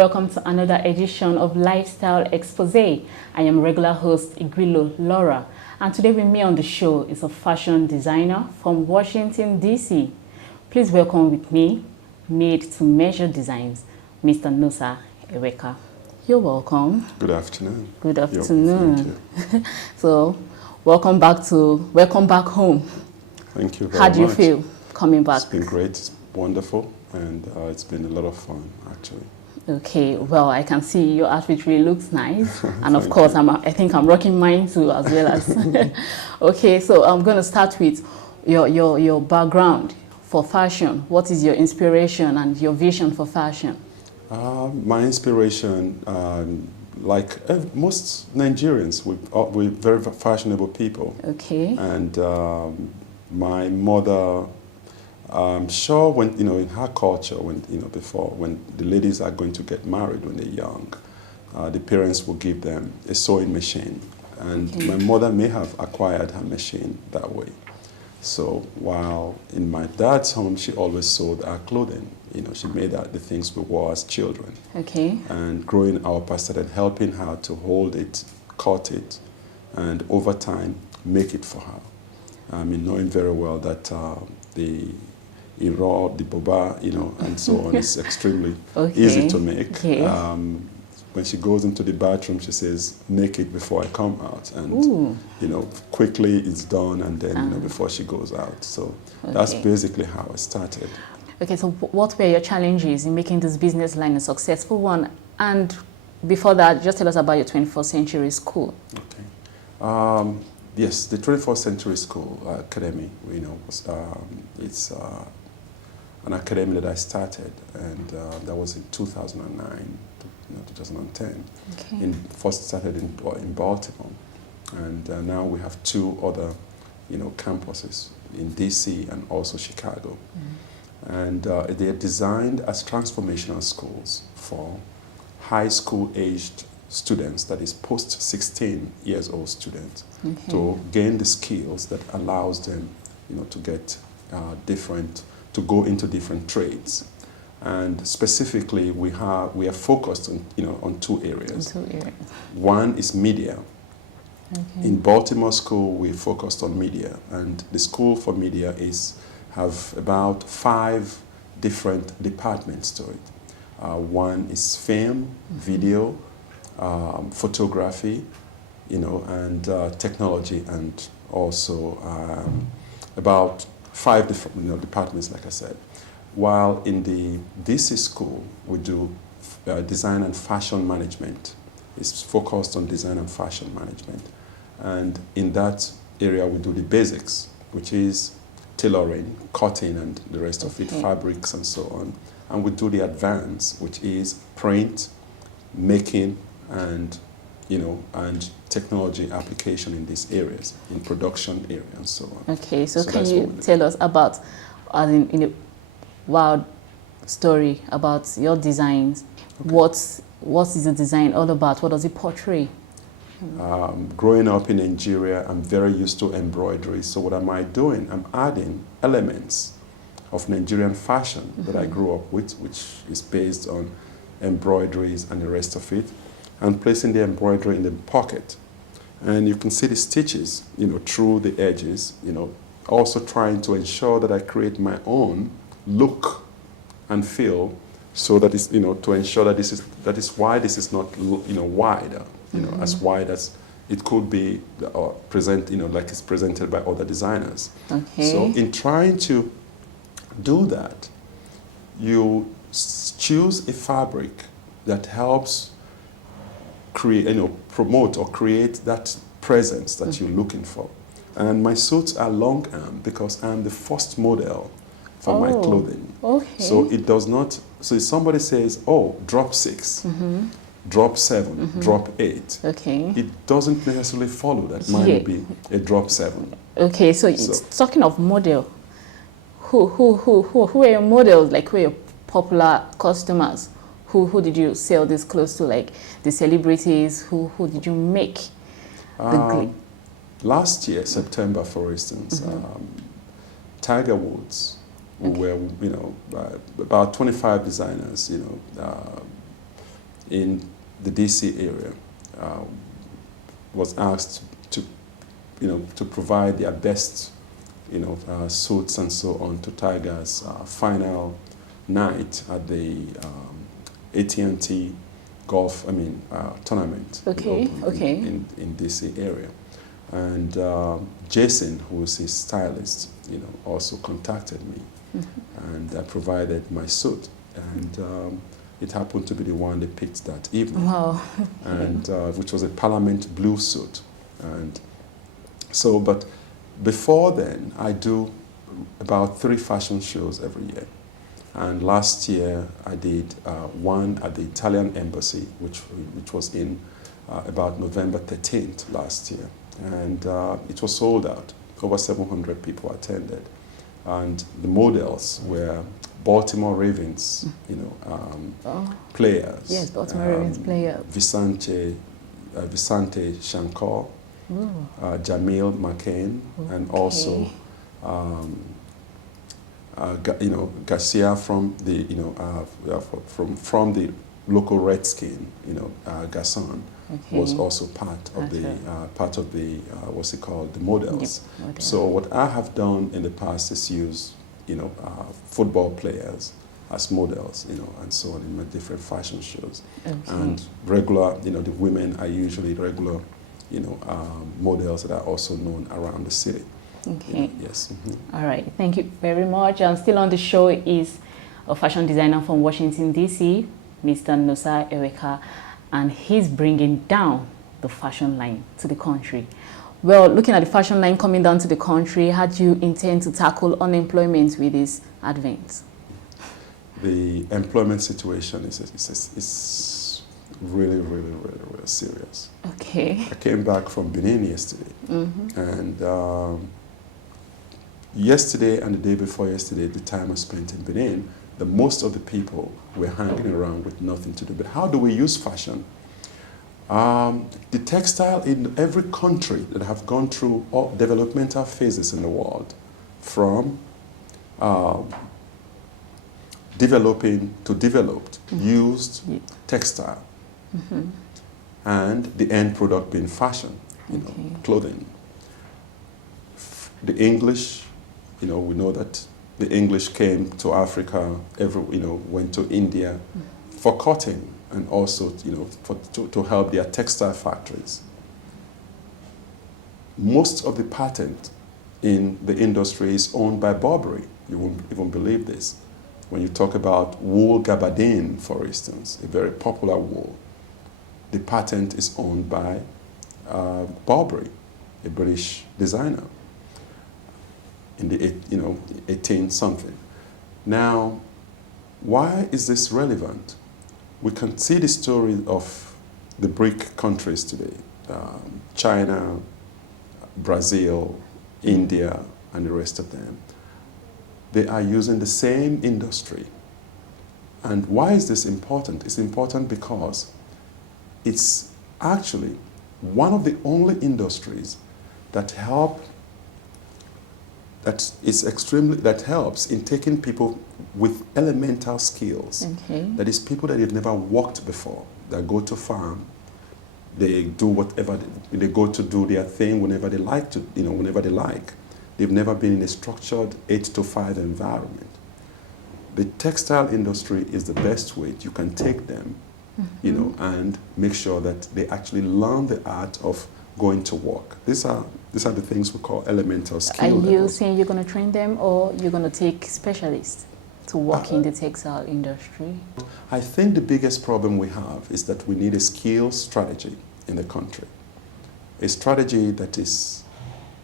welcome to another edition of Lifestyle Xpoze. I am regular host Igwilo Laura, and today with me on the show is a fashion designer from Washington D.C. Please welcome with me, made-to-measure designs, Mr. Nosa Eweka. You're welcome. Good afternoon. Good afternoon. Thank you. So, welcome back home. Thank you very much. How do you feel coming back? It's been great. It's wonderful, and it's been a lot of fun, actually. Okay, well, I can see your outfit really looks nice, and of course, I think I'm rocking mine too, as well as. Okay, so I'm going to start with your background for fashion. What is your inspiration and your vision for fashion? My inspiration, like most Nigerians, we're very fashionable people. Okay. And my mother, I'm sure when, in her culture, when the ladies are going to get married when they're young, the parents will give them a sewing machine. And my mother may have acquired her machine that way. So while in my dad's home, she always sewed our clothing. She made the things we wore as children. Okay. And growing up, I started helping her to hold it, cut it, and over time, make it for her. Knowing very well that the boba, and so on is extremely easy to make. Okay. When she goes into the bathroom, she says, "Make it before I come out," and quickly it's done, and then before she goes out. So that's basically how I started. Okay, so what were your challenges in making this business line a successful one? And before that, just tell us about your 21st Century School. Okay. Yes, the 21st Century School Academy, it's an academy that I started, and that was in 2009, 2010. Okay. First started in Baltimore, and now we have two other, campuses in D.C. and also Chicago. And they are designed as transformational schools for high school aged students, that is post 16 years old students, to gain the skills that allows them, to get to go into different trades. And specifically, we are focused on, on two areas. One is media. Okay. In Baltimore School, we focused on media, and the School for Media have about 5 different departments to it. One is film, video, photography, and technology, and also about 5 different departments, like I said. While in the DC school, we do design and fashion management. It's focused on design and fashion management. And in that area, we do the basics, which is tailoring, cutting, and the rest of it, fabrics and so on. And we do the advanced, which is print, making, and and technology application in these areas, in production area and so on. Okay, so can you tell us about, in a wild story about your designs? Okay. What is the design all about? What does it portray? Growing up in Nigeria, I'm very used to embroidery. So what am I doing? I'm adding elements of Nigerian fashion that I grew up with, which is based on embroideries and the rest of it, and placing the embroidery in the pocket. And you can see the stitches, through the edges, also trying to ensure that I create my own look and feel, so that is, to ensure that that is why this is not, wider, as wide as it could be, or present, like it's presented by other designers. Okay. So in trying to do that, you choose a fabric that helps create, promote or create that presence that you're looking for. And my suits are long arm because I'm the first model for my clothing. Okay. So it does not, so if somebody says, drop 6, drop 7, drop 8, okay, it doesn't necessarily follow that mine will be a drop 7. Okay, so it's talking of model. Who are your models? Like, who are your popular customers? Who did you sell this clothes to? Like the celebrities? Who did you make? Last year, September, for instance, Tiger Woods, who were, about 25 designers, in the DC area was asked to, to provide their best, suits and so on to Tiger's final night at the AT&T golf, tournament. Okay, okay. In DC area. And Jason, who was his stylist, also contacted me. Mm-hmm. And I provided my suit. And it happened to be the one they picked that evening. Wow. And which was a Parliament blue suit. And so, but before then, I do about 3 fashion shows every year. And last year, I did one at the Italian embassy, which was in about November 13th last year. And it was sold out. Over 700 people attended. And the models were Baltimore Ravens, players. Yes, Baltimore Ravens players. Vicente Shankar, Jamil McCain, and also, Garcia from the, from the local Redskin, Gasson. Okay. Was also part of the what's it called, the models. Yep. Okay. So what I have done in the past is use football players as models, and so on in my different fashion shows. Okay. And regular, the women are usually regular, models that are also known around the city. Okay. Yes. Mm-hmm. All right. Thank you very much. And still on the show is a fashion designer from Washington D.C., Mr. Nosa Eweka. And he's bringing down the fashion line to the country. Well, looking at the fashion line coming down to the country, how do you intend to tackle unemployment with this advent? The employment situation is really, really, really, really serious. Okay. I came back from Benin yesterday. Mm-hmm. And yesterday and the day before yesterday, the time I spent in Benin, most of the people were hanging around with nothing to do. But how do we use fashion? The textile in every country that have gone through all developmental phases in the world, from developing to developed, used textile, and the end product being fashion, clothing. The English, we know that the English came to Africa, went to India for cotton and also, to help their textile factories. Most of the patent in the industry is owned by Burberry. You won't even believe this. When you talk about wool gabardine, for instance, a very popular wool, the patent is owned by Burberry, a British designer. In the 18 something. Now, why is this relevant? We can see the story of the BRIC countries today, China, Brazil, India, and the rest of them. They are using the same industry. And why is this important? It's important because it's actually one of the only industries that helps in taking people with elemental skills. Okay. That is, people that have never worked before, that go to farm, they do whatever, they go to do their thing whenever they like to, whenever they like. They've never been in a structured 8-to-5 environment. The textile industry is the best way you can take them, and make sure that they actually learn the art of going to work. These are the things we call elemental skill levels. Are you saying you're going to train them, or you're going to take specialists to work in the textile industry? I think the biggest problem we have is that we need a skill strategy in the country. A strategy that is,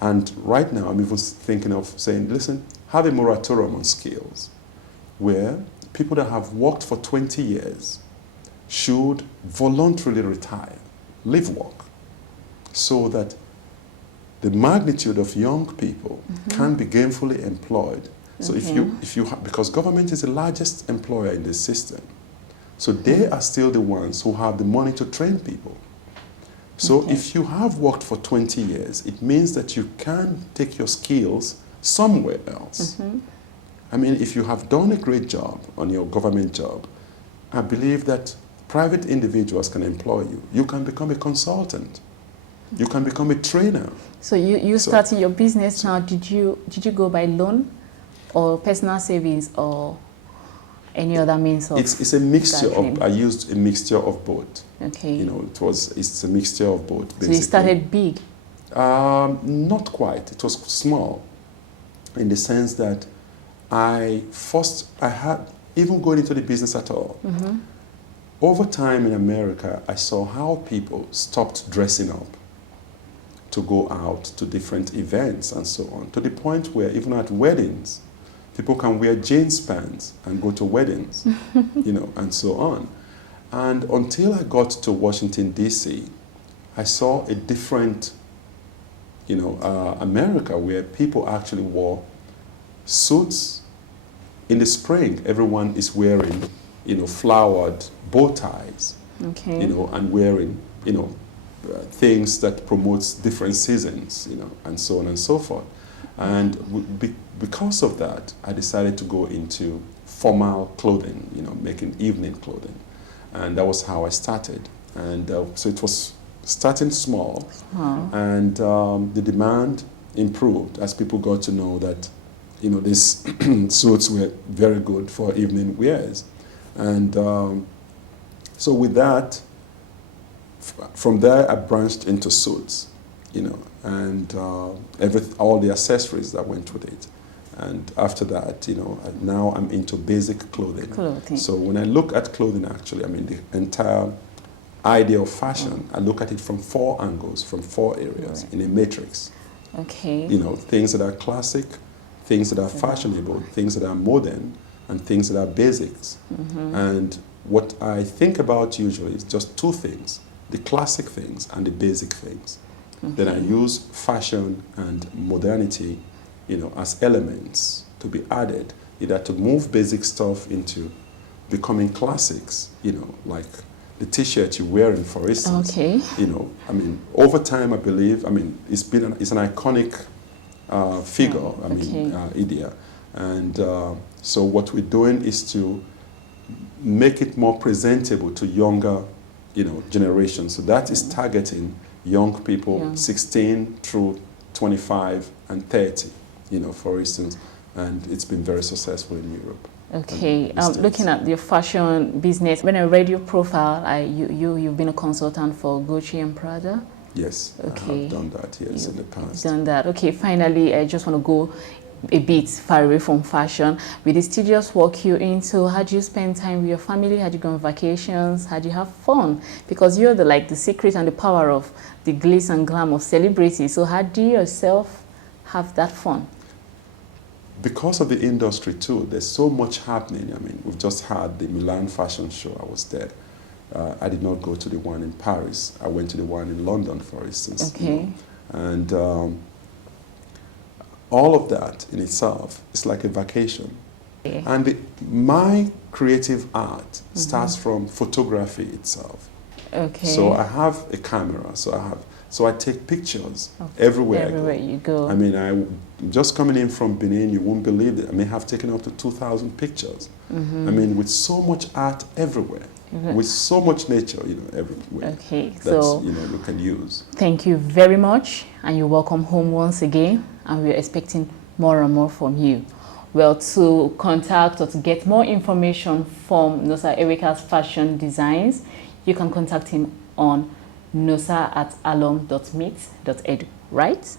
and right now I'm even thinking of saying, listen, have a moratorium on skills, where people that have worked for 20 years should voluntarily retire, leave work, so that the magnitude of young people can be gainfully employed. So because government is the largest employer in this system, so they are still the ones who have the money to train people. So if you have worked for 20 years, it means that you can take your skills somewhere else. I mean, if you have done a great job on your government job, I believe that private individuals can employ you. You can become a consultant. You can become a trainer. So you starting your business now, did you go by loan or personal savings or any other means of? It's a mixture of, I used a mixture of both. Okay. You know, it's a mixture of both, basically. So you started big? Not quite. It was small in the sense that I had, even going into the business at all, over time in America, I saw how people stopped dressing up to go out to different events and so on, to the point where even at weddings, people can wear jeans pants and go to weddings, you know, and so on. And until I got to Washington, D.C., I saw a different, you know, America where people actually wore suits. In the spring, everyone is wearing, you know, flowered bow ties, you know, and wearing, you know, things that promotes different seasons, you know, and so on and so forth. And because of that, I decided to go into formal clothing, you know, making evening clothing. And that was how I started. And so it was starting small, and the demand improved as people got to know that, you know, these suits were very good for evening wears. And so with that, from there I branched into suits, you know, and all the accessories that went with it. And after that, you know, now I'm into basic clothing. So when I look at clothing, actually, I mean, the entire idea of fashion, I look at it from 4 angles, from 4 areas, in a matrix. Okay. You know, things that are classic, things that are fashionable, things that are modern, and things that are basics. And what I think about usually is just 2 things, the classic things and the basic things. Then I use fashion and modernity, you know, as elements to be added, either to move basic stuff into becoming classics, you know, like the T-shirt you're wearing, for instance. You know, I mean, over time, I believe, I mean, it's an iconic figure, I mean, idea. And so what we're doing is to make it more presentable to younger, you know, generations. So that is targeting young people, 16 through 25 and 30, you know, for instance. And it's been very successful in Europe. Okay, looking at your fashion business, when I read your profile, you've been a consultant for Gucci and Prada? Yes, I have done that, yes, in the past. Done that. Okay, finally, I just want to go a bit far away from fashion. With the studious work you're into, how do you spend time with your family? How do you go on vacations? How do you have fun? Because you're the secret and the power of the glitz and glam of celebrity. So how do you yourself have that fun? Because of the industry too, there's so much happening. I mean, we've just had the Milan fashion show. I was there. I did not go to the one in Paris. I went to the one in London, for instance. Okay. You know? And all of that in itself is like a vacation. Okay. And my creative art starts from photography itself. Okay. So I have a camera. So I take pictures everywhere I go. You go. I mean, just coming in from Benin, you won't believe it. I may have taken up to 2,000 pictures. I mean, with so much art everywhere, with so much nature, you know, everywhere. Okay, that, so you know, you can use. Thank you very much, and you're welcome home once again. And we're expecting more and more from you. Well, to contact or to get more information from Nosa Eweka's fashion designs, you can contact him on nosa@alum.meet.edu, right?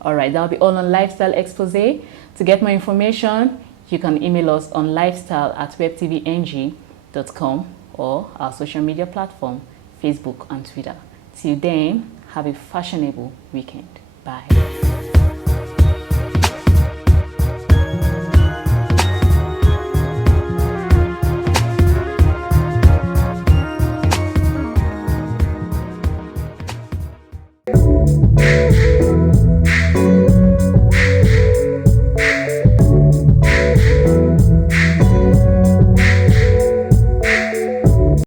All right, that'll be all on Lifestyle Xpoze. To get more information, you can email us on lifestyle@webtvng.com or our social media platform, Facebook and Twitter. Till then, have a fashionable weekend. Bye.